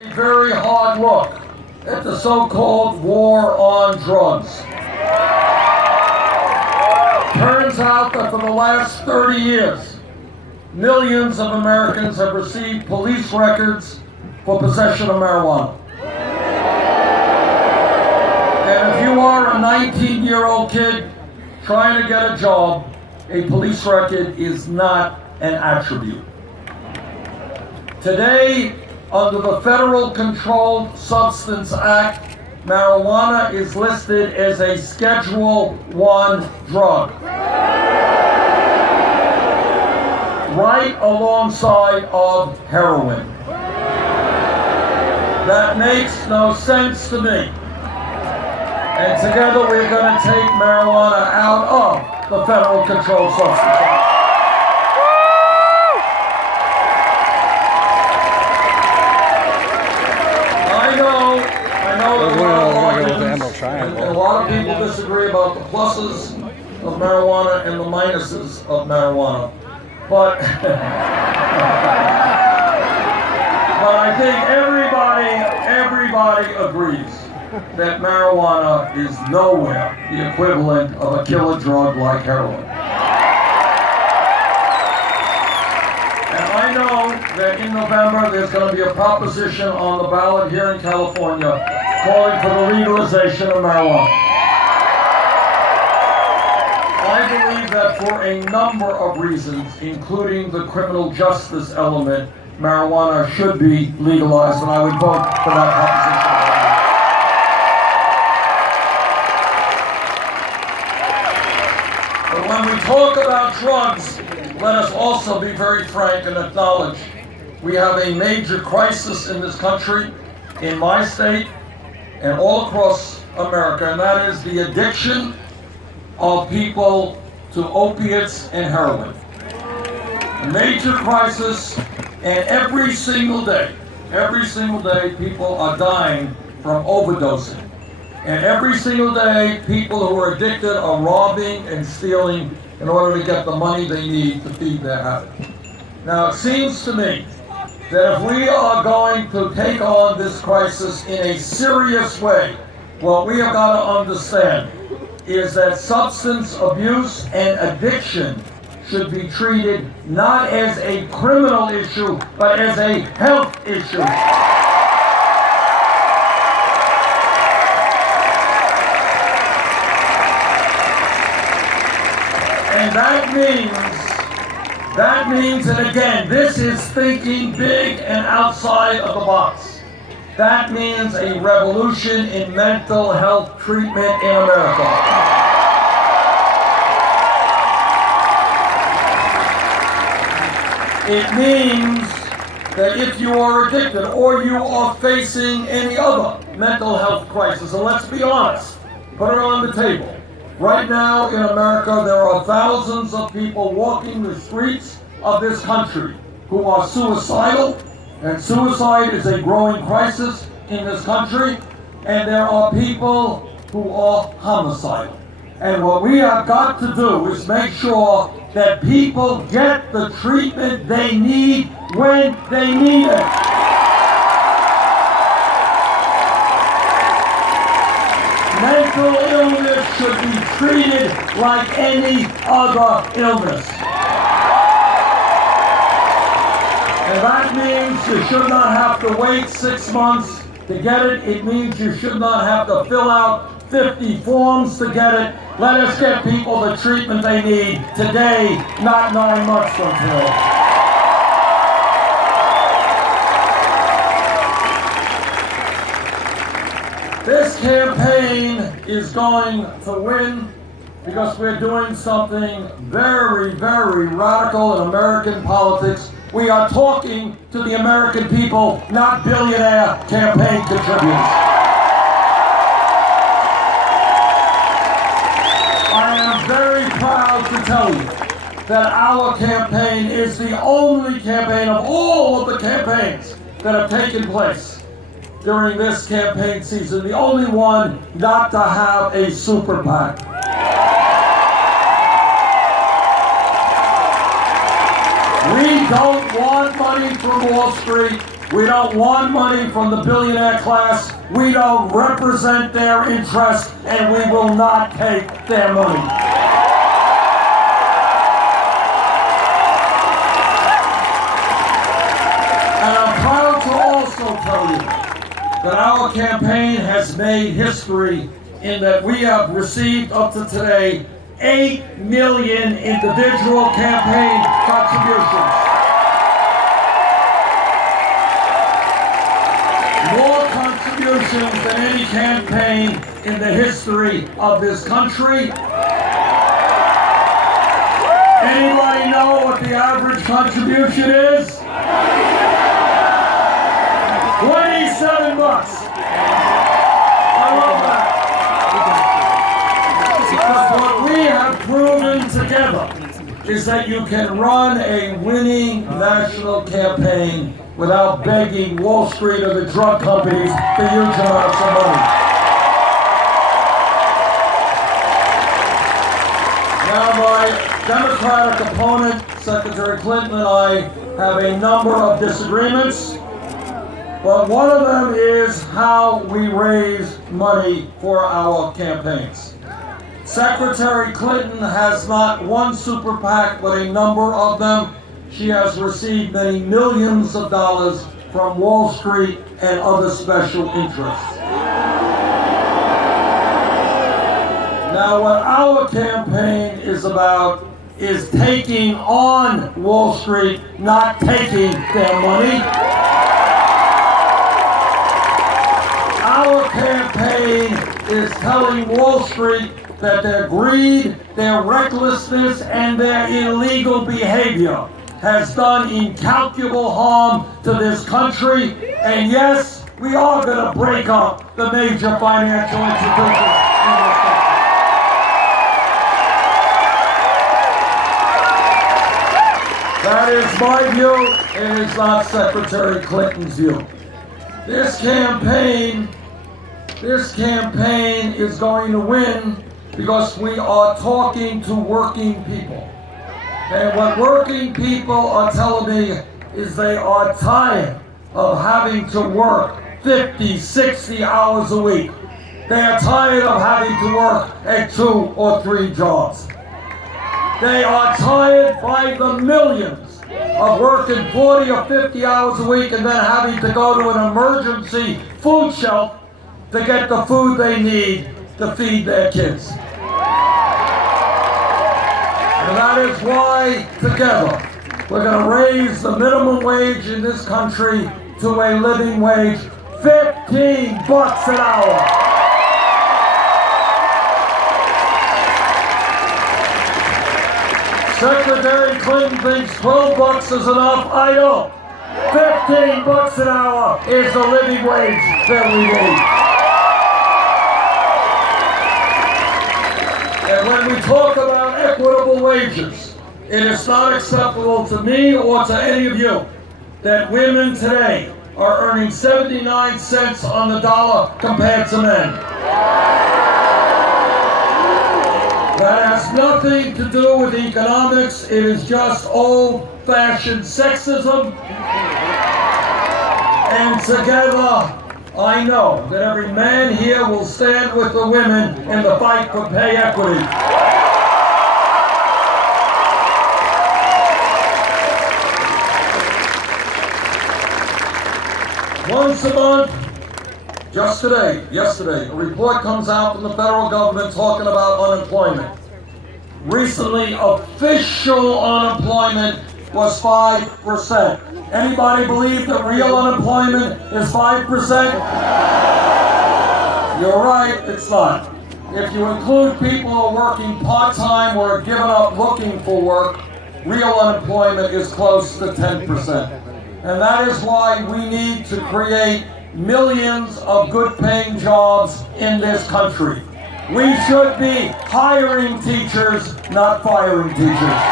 A very hard look at the so-called war on drugs. Turns out that for the last 30 years, millions of Americans have received police records for possession of marijuana. And if you are a 19-year-old kid trying to get a job, a police record is not an attribute. Today, under the Federal Controlled Substance Act, marijuana is listed as a Schedule I drug, right alongside of heroin. That makes no sense to me. And together we're going to take marijuana out of the Federal Controlled Substance Act. I know there's a lot of arguments, and a lot of people disagree about the pluses of marijuana and the minuses of marijuana. But I think everybody agrees that marijuana is nowhere the equivalent of a killer drug like heroin. And I know that in November there's going to be a proposition on the ballot here in California calling for the legalization of marijuana. I believe that for a number of reasons, including the criminal justice element, marijuana should be legalized, and I would vote for that proposition. But when we talk about drugs, let us also be very frank and acknowledge we have a major crisis in this country, in my state, and all across America, and that is the addiction of people to opiates and heroin. A major crisis, and every single day, people are dying from overdosing. And every single day, people who are addicted are robbing and stealing in order to get the money they need to feed their habit. Now, it seems to me that if we are going to take on this crisis in a serious way, what we have got to understand is that substance abuse and addiction should be treated not as a criminal issue, but as a health issue. And that means, and again, this is thinking big and outside of the box. That means a revolution in mental health treatment in America. It means that if you are addicted or you are facing any other mental health crisis, and let's be honest, put it on the table. Right now in America, there are thousands of people walking the streets of this country who are suicidal, and suicide is a growing crisis in this country, and there are people who are homicidal. And what we have got to do is make sure that people get the treatment they need when they need it. Mental illness should be treated like any other illness. And that means you should not have to wait 6 months to get it. It means you should not have to fill out 50 forms to get it. Let us get people the treatment they need today, not 9 months from today. This campaign is going to win because we're doing something very, very radical in American politics. We are talking to the American people, not billionaire campaign contributors. I am very proud to tell you that our campaign is the only campaign of all of the campaigns that have taken place during this campaign season, the only one not to have a super PAC. We don't want money from Wall Street. We don't want money from the billionaire class. We don't represent their interests, and we will not take their money. And I'm proud to also tell you that our campaign has made history in that we have received up to today 8 million individual campaign contributions. More contributions than any campaign in the history of this country. Anybody know what the average contribution is? 27 bucks. I love that. Because what we have proven together is that you can run a winning national campaign without begging Wall Street or the drug companies for huge amounts of money. Now, my Democratic opponent, Secretary Clinton, and I have a number of disagreements, but one of them is how we raise money for our campaigns. Secretary Clinton has not one super PAC, but a number of them. She has received many millions of dollars from Wall Street and other special interests. Now, what our campaign is about is taking on Wall Street, not taking their money. Our campaign is telling Wall Street that their greed, their recklessness, and their illegal behavior has done incalculable harm to this country. And yes, we are going to break up the major financial institutions in this country. That is my view. It is not Secretary Clinton's view. This campaign is going to win because we are talking to working people. And what working people are telling me is they are tired of having to work 50, 60 hours a week. They are tired of having to work at 2 or 3 jobs. They are tired by the millions of working 40 or 50 hours a week and then having to go to an emergency food shelf to get the food they need to feed their kids. And that is why, together, we're going to raise the minimum wage in this country to a living wage, 15 bucks an hour. Secretary Clinton thinks 12 bucks is enough. I don't. 15 bucks an hour is the living wage that we need. And when we talk about equitable wages, it is not acceptable to me or to any of you that women today are earning 79 cents on the dollar compared to men. That has nothing to do with economics. It is just old-fashioned sexism. And together, I know that every man here will stand with the women in the fight for pay equity. Once a month, just yesterday, a report comes out from the federal government talking about unemployment. Recently, official unemployment was 5%. Anybody believe that real unemployment is 5%? You're right, it's not. If you include people who are working part-time or are given up looking for work, real unemployment is close to 10%. And that is why we need to create millions of good-paying jobs in this country. We should be hiring teachers, not firing teachers.